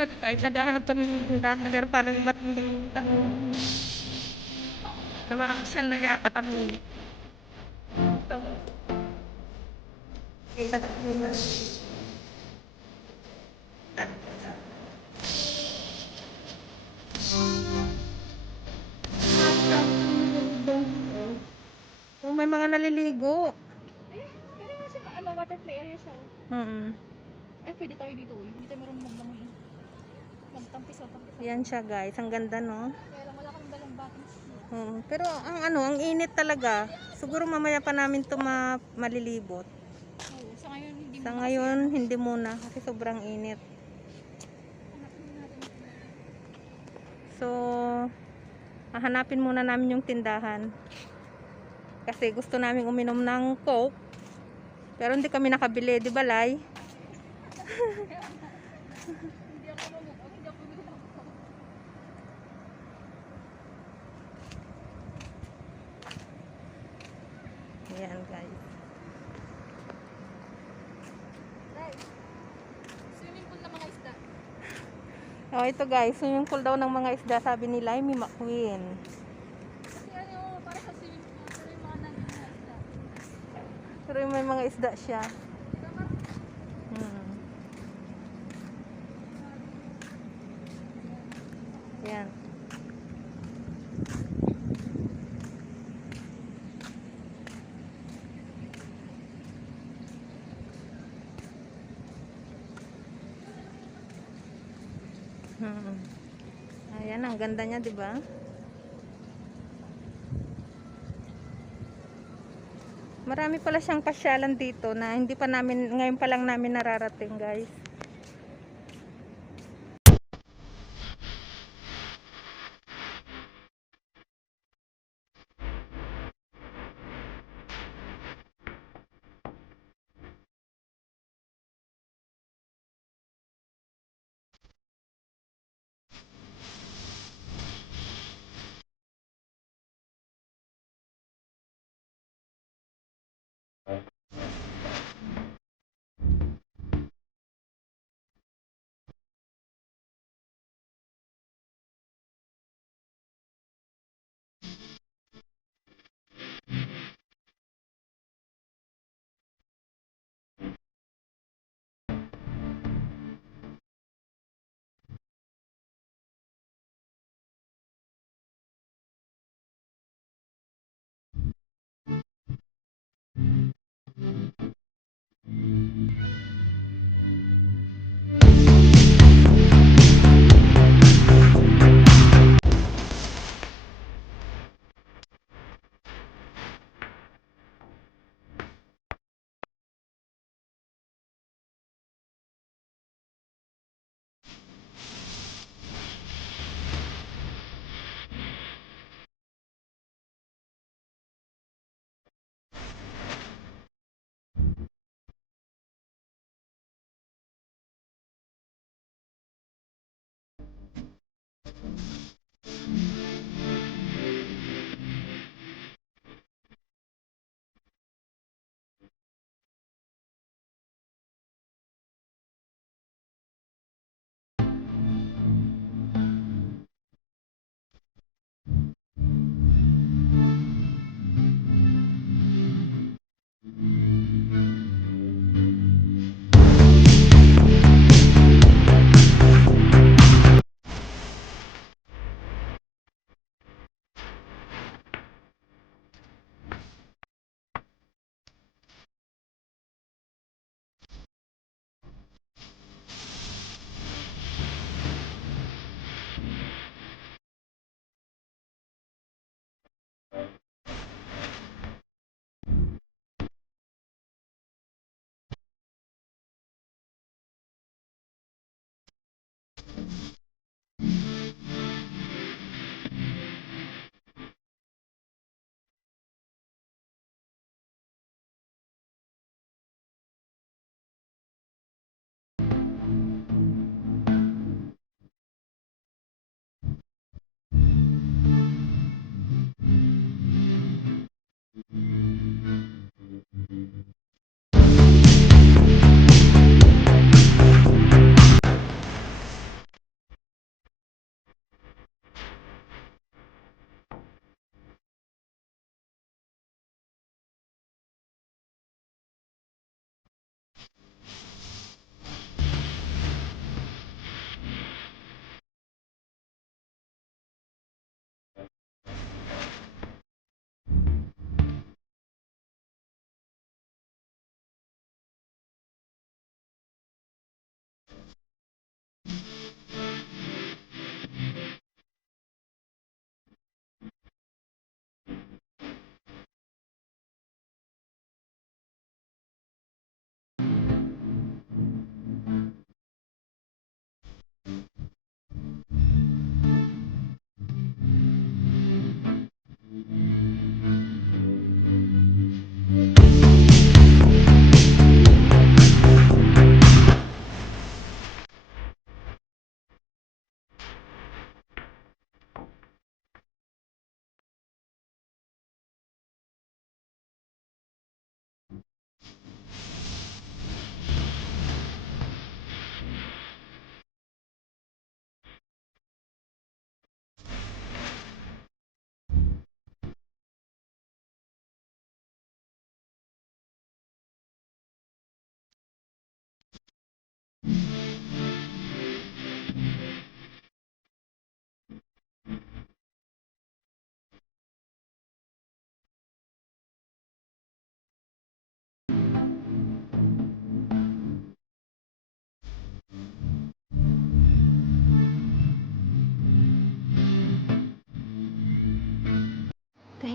Kahit naghahanap ng number para na makakasal na yapat ang oh, may mga naliligo. Pero kasi water play area siya. Ay, pwede tayo dito. Hindi tayo marunong maglangoy. Magtampisaw. Yan siya guys, ang ganda no. Kaya lang wala kang dalang buttons. Pero ang init talaga. Siguro mamaya pa namin to malilibot. Oo, sa ngayon hindi Sa muna ngayon hindi muna kasi sobrang init. hanapin natin. So hahanapin muna namin yung tindahan. Kasi gusto namin uminom ng Coke. Pero hindi kami nakabili, di ba, Lai? Hindi ako bumili. Ayan, guys. Swimming pool na mga isda. Oh, ito guys, swimming pool daw ng mga isda, sabi ni Laimee McQueen. Kasi para sa swimming pool, pero yung mga nandun na isda. Pero may mga isda siya. Yan. Ayan, ang ganda niya, di ba? Marami pala siyang pasyalan dito na hindi pa namin, ngayon pa lang namin nararating, guys.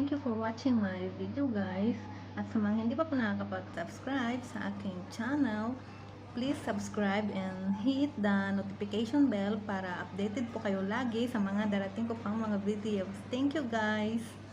thank you for watching my video guys. At sa mga hindi pa po nakakapag-subscribe sa aking channel, please subscribe and hit the notification bell para updated po kayo lagi sa mga darating ko pang mga videos. Thank you guys!